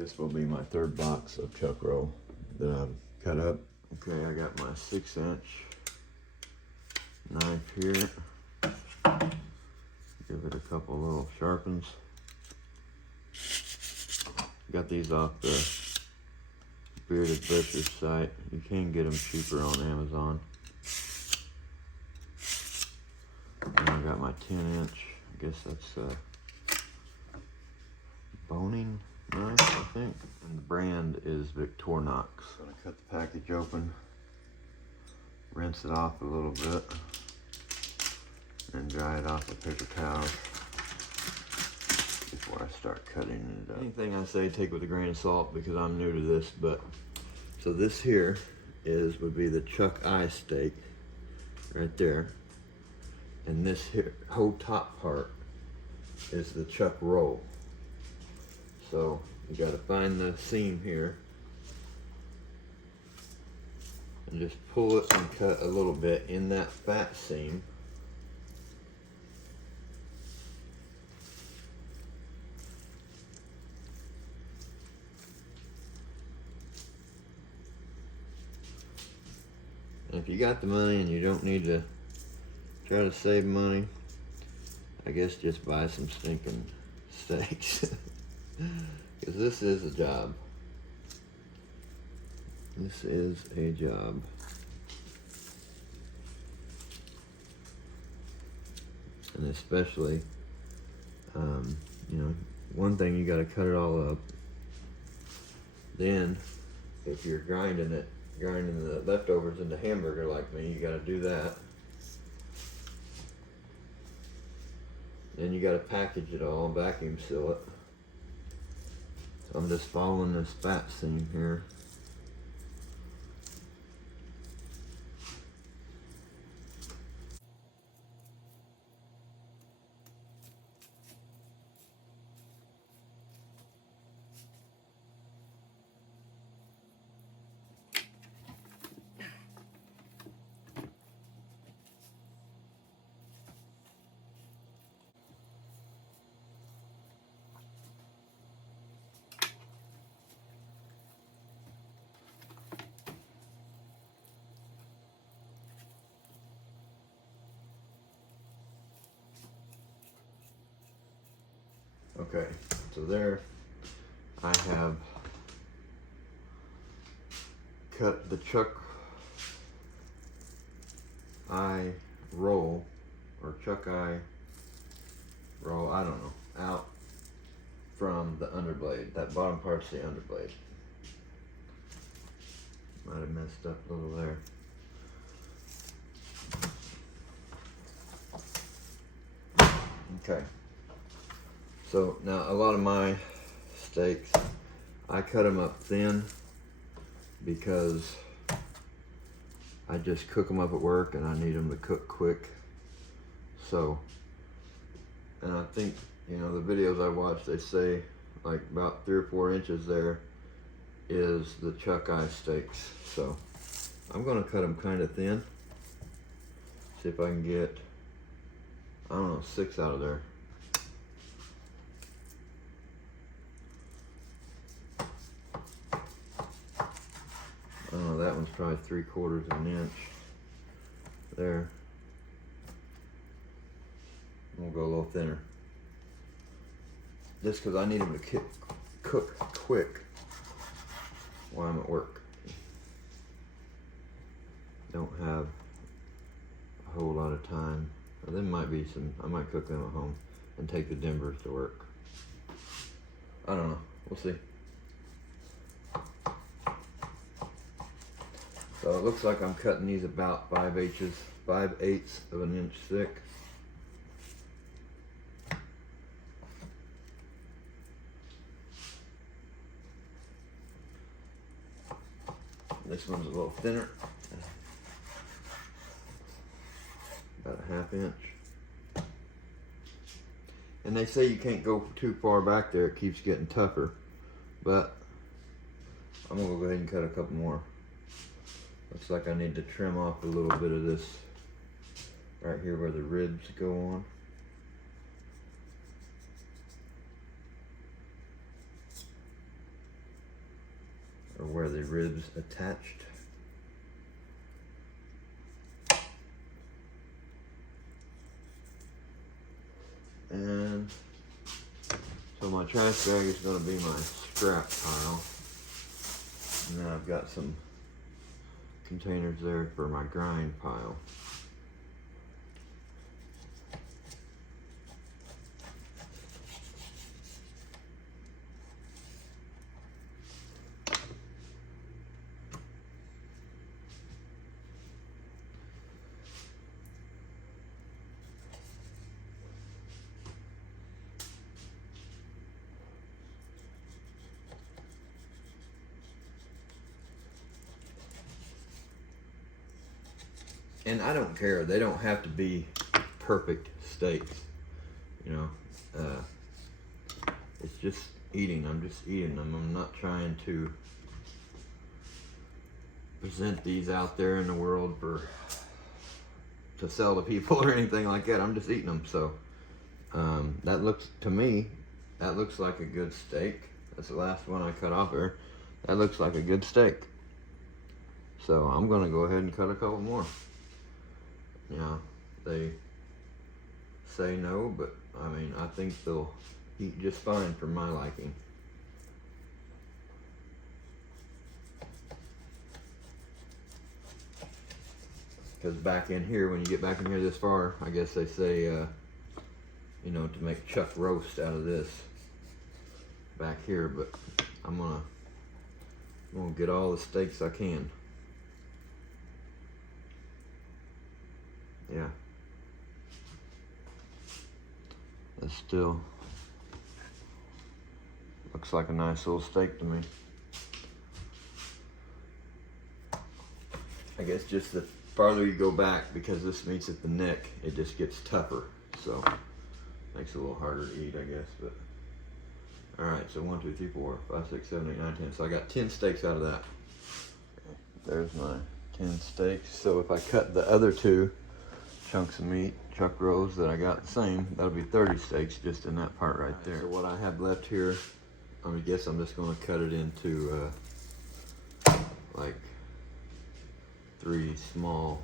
This will be my third box of chuck roll that I've cut up. Okay, I got my 6-inch knife here. Give it a couple little sharpens. Got these off the Bearded Butcher's site. You can get them cheaper on Amazon. And I got my 10-inch. I guess that's boning knife, I think. And the brand is Victorinox. Gonna cut the package open, rinse it off a little bit, and dry it off with paper towels before I start cutting it up. Anything I say, take with a grain of salt because I'm new to this. But so this here would be the chuck eye steak right there, and this here whole top part is the chuck roll. So you got to find the seam here and just pull it and cut a little bit in that fat seam. And if you got the money and you don't need to try to save money, I guess just buy some stinking steaks. Because this is a job. This is a job. And especially, you know, one thing, you got to cut it all up. Then, if you're grinding the leftovers into hamburger like me, you got to do that. Then you got to package it all, vacuum seal it. So I'm just following this fat seam here. Okay, so there I have cut the chuck eye roll, or chuck eye roll, I don't know, out from the underblade. That bottom part's the underblade. Might have messed up a little there. Okay. So now a lot of my steaks, I cut them up thin because I just cook them up at work and I need them to cook quick. So, and I think, you know, the videos I watch, they say like about 3 or 4 inches there is the chuck eye steaks. So I'm gonna cut them kind of thin. See if I can get, I don't know, 6 out of there. I don't know, that one's probably 3/4 of an inch there. We'll go a little thinner. Just because I need them to cook quick while I'm at work. Don't have a whole lot of time. Or there might be some, I might cook them at home and take the Denvers to work. I don't know, we'll see. So it looks like I'm cutting these about 5/8 of an inch thick. This one's a little thinner, about a 1/2 inch. And they say you can't go too far back there, it keeps getting tougher. But I'm gonna go ahead and cut a couple more. Looks like I need to trim off a little bit of this right here where the ribs go on. or where the ribs attached. And so my trash bag is going to be my scrap pile. And then I've got some containers there for my grind pile. And I don't care, they don't have to be perfect steaks, you know. It's just eating, I'm just eating them. I'm not trying to present these out there in the world to sell to people or anything like that. I'm just eating them. So that looks, to me, that looks like a good steak. That's the last one I cut off there. That looks like a good steak. So I'm gonna go ahead and cut a couple more. You know, they say no, but I mean, I think they'll eat just fine for my liking. Because back in here, when you get back in here this far, I guess they say, you know, to make chuck roast out of this back here, but I'm gonna get all the steaks I can. Yeah. It still looks like a nice little steak to me. I guess just the farther you go back, because this meat's at the neck, it just gets tougher. So makes it a little harder to eat, I guess. But all right, so 1, 2, 3, 4, 5, 6, 7, 8, 9, 10. So I got 10 steaks out of that. There's my 10 steaks. So if I cut the other 2 chunks of meat, chuck rows that I got the same, that'll be 30 steaks just in that part right there. So what I have left here, I guess I'm just gonna cut it into like 3 small,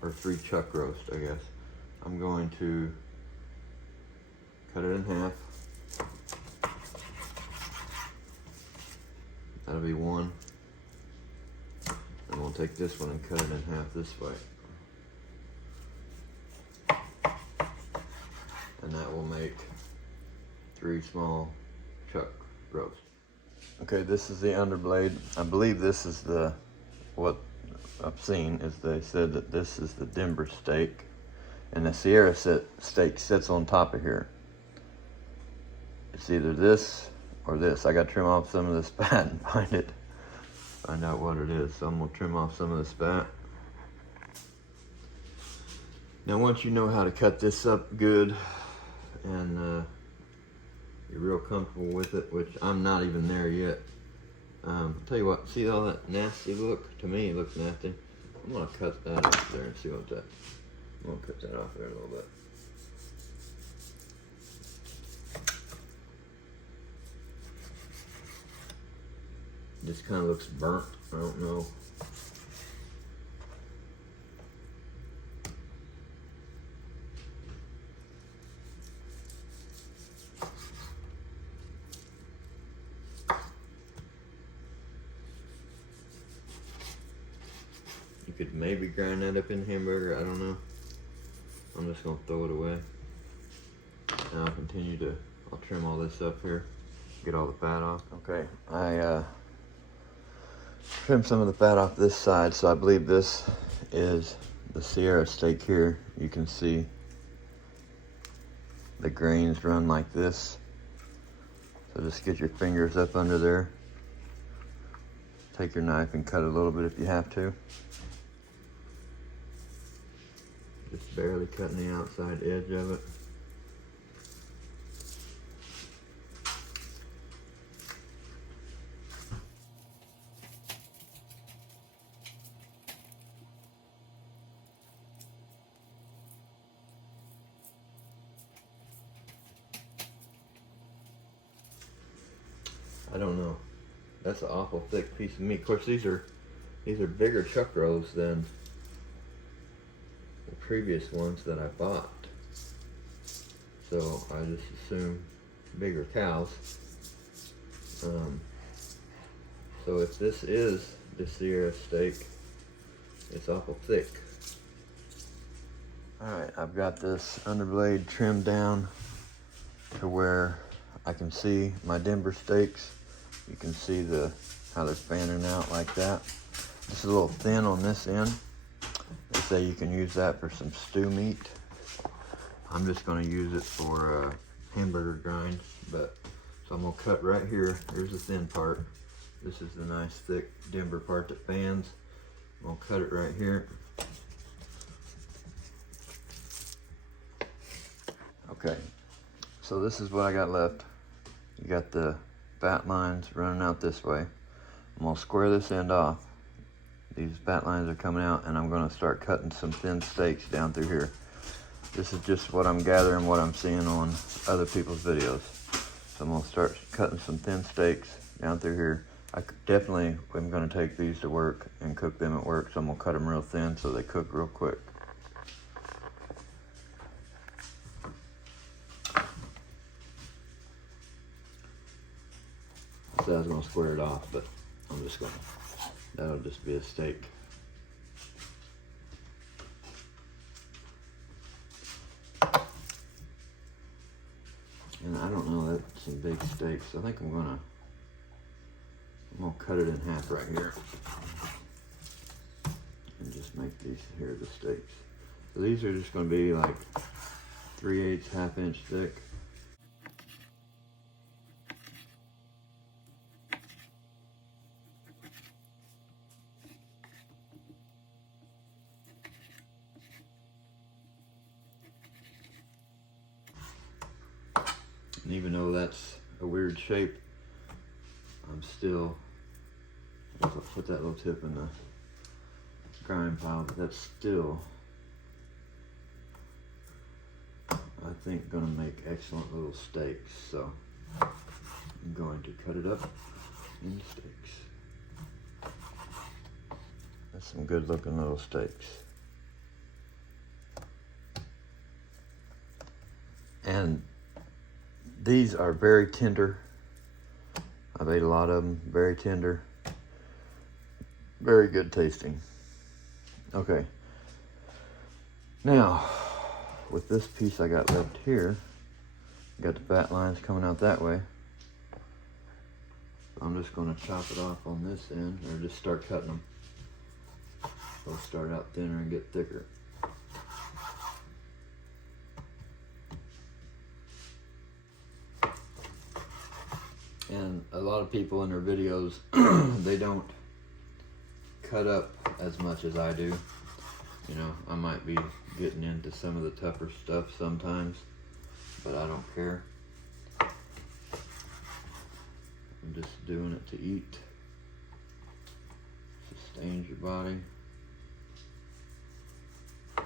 or 3 chuck roast, I guess. I'm going to cut it in half. That'll be 1. And we'll take this one and cut it in half this way. And that will make 3 small chuck roast. Okay, this is the underblade. I believe this is what I've seen is they said that this is the Denver steak, and the Sierra steak sits on top of here. It's either this or this. I got to trim off some of this fat and find out what it is. So I'm gonna trim off some of this fat. Now once you know how to cut this up good, and you're real comfortable with it, which I'm not even there yet. I'll tell you what, see all that nasty look? To me, it looks nasty. I'm gonna cut that off there and see what that, I'm gonna cut that off there a little bit. This kind of looks burnt, I don't know. You could maybe grind that up in hamburger, I don't know. I'm just gonna throw it away. Now I'll trim all this up here, get all the fat off. Okay, I trimmed some of the fat off this side, so I believe this is the Sierra steak here. You can see the grains run like this. So just get your fingers up under there. Take your knife and cut a little bit if you have to. Just barely cutting the outside edge of it. I don't know. That's an awful thick piece of meat. Of course, these are bigger chuck rows than the previous ones that I bought. So I just assume bigger cows. So if this is the Sierra steak, it's awful thick. Alright, I've got this underblade trimmed down to where I can see my Denver steaks. You can see how they're fanning out like that. Just a little thin on this end. They say you can use that for some stew meat. I'm just going to use it for hamburger grind. So I'm going to cut right here. Here's the thin part. This is the nice thick Denver part that fans. I'm going to cut it right here. Okay, so this is what I got left. You got the fat lines running out this way. I'm gonna square this end off. These fat lines are coming out, and I'm gonna start cutting some thin steaks down through here. This is just what I'm gathering, what I'm seeing on other people's videos. So I'm gonna start cutting some thin steaks down through here. I definitely am gonna take these to work and cook them at work, so I'm gonna cut them real thin so they cook real quick. So I was gonna square it off, but that'll just be a steak. And I don't know, that's some big steaks. I think I'm gonna cut it in half right here. And just make these here the steaks. So these are just gonna be like 3/8 half-inch thick. And even though that's a weird shape, I'm still, I'll put that little tip in the grind pile, but that's still, I think, gonna make excellent little steaks. So I'm going to cut it up into steaks. That's some good looking little steaks. And these are very tender. I've ate a lot of them, very tender. Very good tasting. Okay. Now, with this piece I got left here, got the fat lines coming out that way. I'm just gonna chop it off on this end, or just start cutting them. They'll start out thinner and get thicker. And a lot of people in their videos, they don't cut up as much as I do. You know, I might be getting into some of the tougher stuff sometimes, but I don't care. I'm just doing it to eat. Sustains your body. A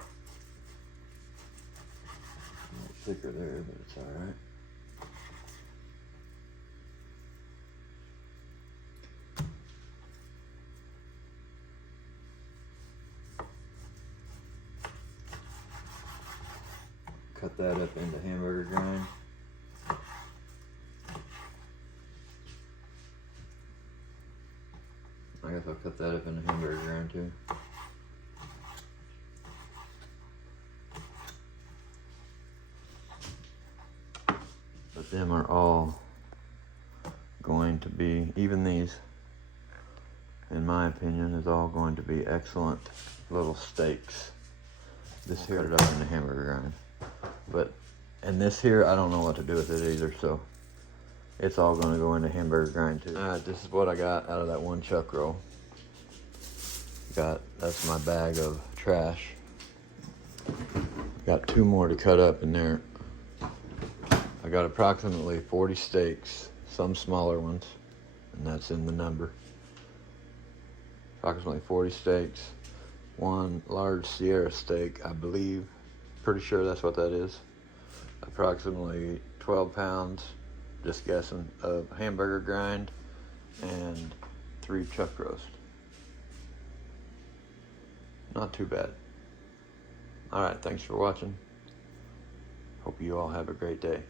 little thicker there, but it's all right. Cut that up into hamburger grind. I guess I'll cut that up into hamburger grind too. But them are all going to be, even these, in my opinion, is all going to be excellent little steaks. This here, cut it up into hamburger grind. And this here, I don't know what to do with it either, so it's all gonna go into hamburger grind too. Alright, this is what I got out of that one chuck roll. That's my bag of trash. Got 2 more to cut up in there. I got approximately 40 steaks, some smaller ones, and that's in the number. Approximately 40 steaks, 1 large Sierra steak, I believe. Pretty sure that's what that is. Approximately 12 pounds, just guessing, of hamburger grind, and 3 chuck roast. Not too bad. All right, thanks for watching. Hope you all have a great day.